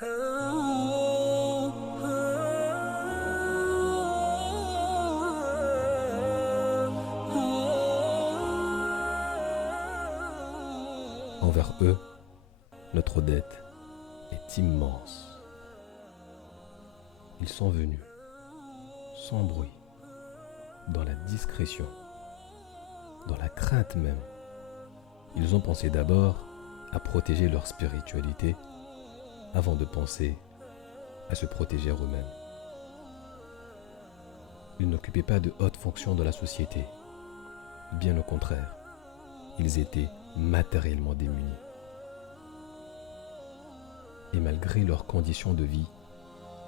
Envers eux, notre dette est immense. Ils sont venus, sans bruit, dans la discrétion, dans la crainte même. Ils ont pensé d'abord à protéger leur spiritualité avant de penser à se protéger eux-mêmes. Ils n'occupaient pas de hautes fonctions dans la société. Bien au contraire, ils étaient matériellement démunis. Et malgré leurs conditions de vie,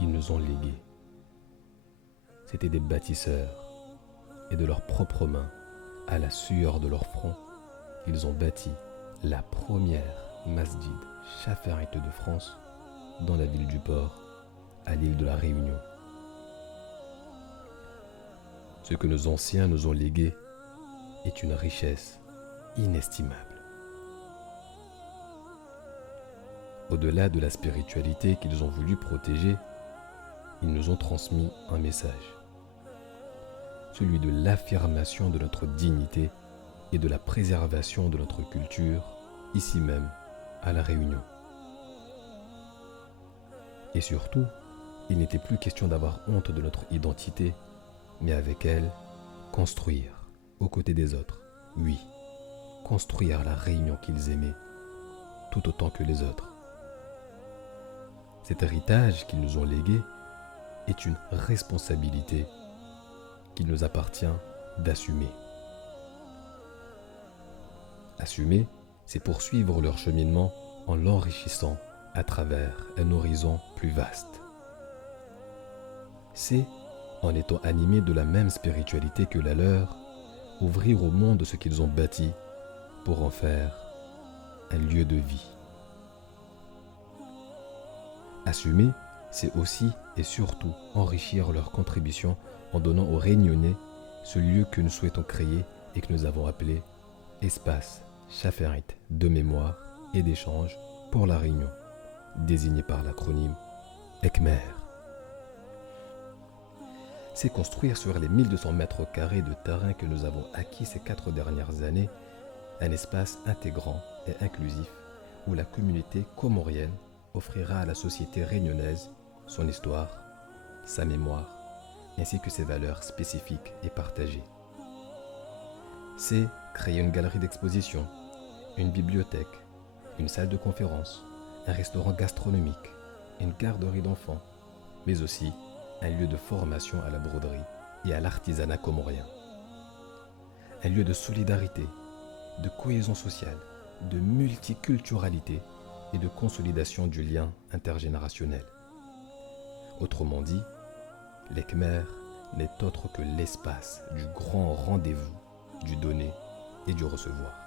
ils nous ont légué. C'étaient des bâtisseurs, et de leurs propres mains, à la sueur de leur front, ils ont bâti la première masjid chafarite de France dans la ville du Port, à l'île de la Réunion. Ce que nos anciens nous ont légué est une richesse inestimable. Au-delà de la spiritualité qu'ils ont voulu protéger, ils nous ont transmis un message, celui de l'affirmation de notre dignité et de la préservation de notre culture, ici même, à La Réunion. Et surtout, il n'était plus question d'avoir honte de notre identité, mais avec elle, construire, aux côtés des autres, oui, construire la Réunion qu'ils aimaient, tout autant que les autres. Cet héritage qu'ils nous ont légué est une responsabilité qu'il nous appartient d'assumer. Assumer, c'est poursuivre leur cheminement en l'enrichissant à travers un horizon plus vaste. C'est, en étant animés de la même spiritualité que la leur, ouvrir au monde ce qu'ils ont bâti pour en faire un lieu de vie. Assumer, c'est aussi et surtout enrichir leur contribution en donnant aux Réunionnais ce lieu que nous souhaitons créer et que nous avons appelé Espace Chafarite de mémoire et d'échange pour la Réunion, désigné par l'acronyme ECMER. C'est construire sur les 1200 mètres carrés de terrain que nous avons acquis ces 4 dernières années un espace intégrant et inclusif où la communauté comorienne offrira à la société réunionnaise son histoire, sa mémoire, ainsi que ses valeurs spécifiques et partagées. C'est créer une galerie d'exposition, une bibliothèque, une salle de conférence, un restaurant gastronomique, une garderie d'enfants, mais aussi un lieu de formation à la broderie et à l'artisanat comorien. Un lieu de solidarité, de cohésion sociale, de multiculturalité et de consolidation du lien intergénérationnel. Autrement dit, l'ECMER n'est autre que l'espace du grand rendez-vous du donner et du recevoir.